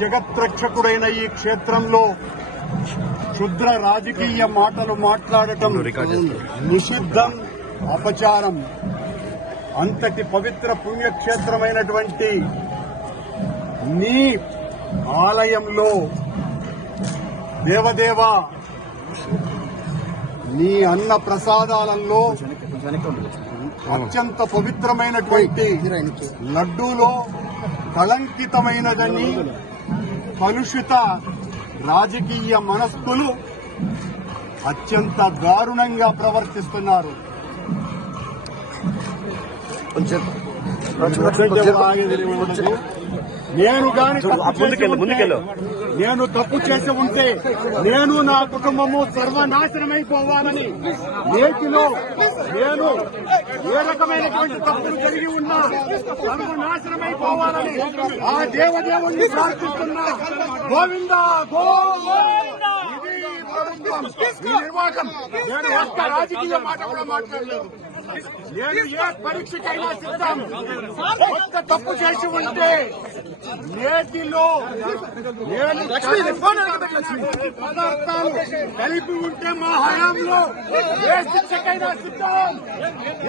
జగత్రక్షకుడైన ఈ క్షేత్రంలో క్షుద్ర రాజకీయ మాటలు మాట్లాడటం నిషిద్ధం, అపచారం. అంతటి పవిత్ర పుణ్యక్షేత్రమైనటువంటి నీ ఆలయంలో దేవదేవ నీ అన్న ప్రసాదాలలో అత్యంత పవిత్రమైనటువంటి లడ్డూలో కళంకితమైనదని కలుషిత రాజకీయ మనస్కులు అత్యంత దారుణంగా ప్రవర్తిస్తున్నారు. నేను తప్పు చేసి ఉంటే నేను నా కుటుంబము సర్వనాశనమైపోవాలని నేటిలో నేను ఏ రకమైనటువంటి తప్పులు కలిగి ఉన్నా సర్వనాశనమైపోవాలని ఆ దేవదేవుణ్ణి ప్రార్థిస్తున్నా. గోవిందా గోవిందా. ఇది ప్రభుత్వం, ఈ నిర్వాహకం. నేను ఒక్క రాజకీయ మాట కూడా మాట్లాడలేదు. నేను ఏ పరీక్షకైనా సిద్ధం. ఒక్క తప్పు చేసి ఉంటే నేటిలో నేను పదార్థాలు కలిపి ఉంటే మా హయాంలో ఏ శిక్షకైనా సిద్ధం,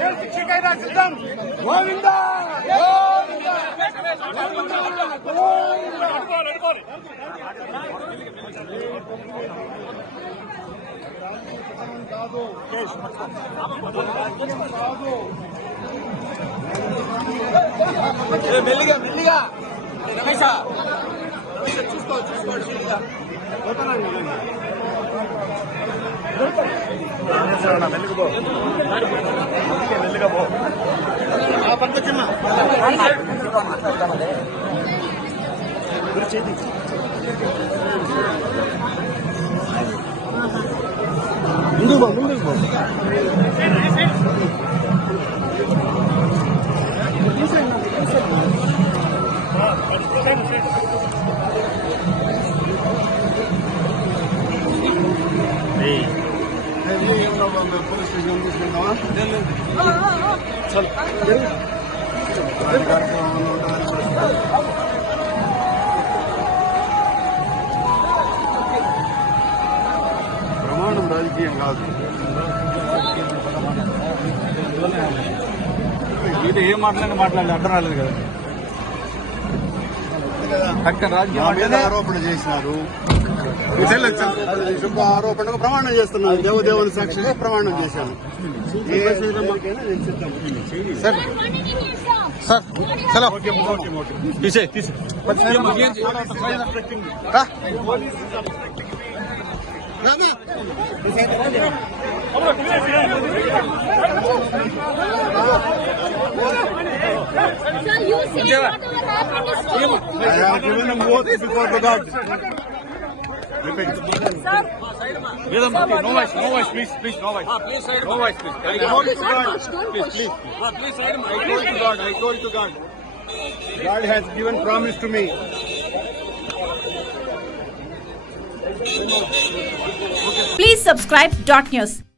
ఏ శిక్షకైనా సిద్ధం. గోవిందా మెల్లిగా మెల్లిగా రమేష చూసుకోండి మెల్లిగా పో పంపించమ్మా. ముందుకు పో. పోలీస్ స్టేషన్ తీసుకుంటావా? ప్రమాణం రాజకీయం కాదు. ఇది ఏం మాట్లాడలేదు అర్థం రాలేదు కదా. అక్కడ రాజకీయ ఆరోపణ చేసినారు. శుభ ఆరోపణకు ప్రమాణం చేస్తున్నాను. దేవదేవుని సాక్షిగా ప్రమాణం చేశాను. సార్ సార్ చలో తీసే No voice, please, no voice. No voice, please. I told to God, please. I told to God. God has given promise to me. Please subscribe .news.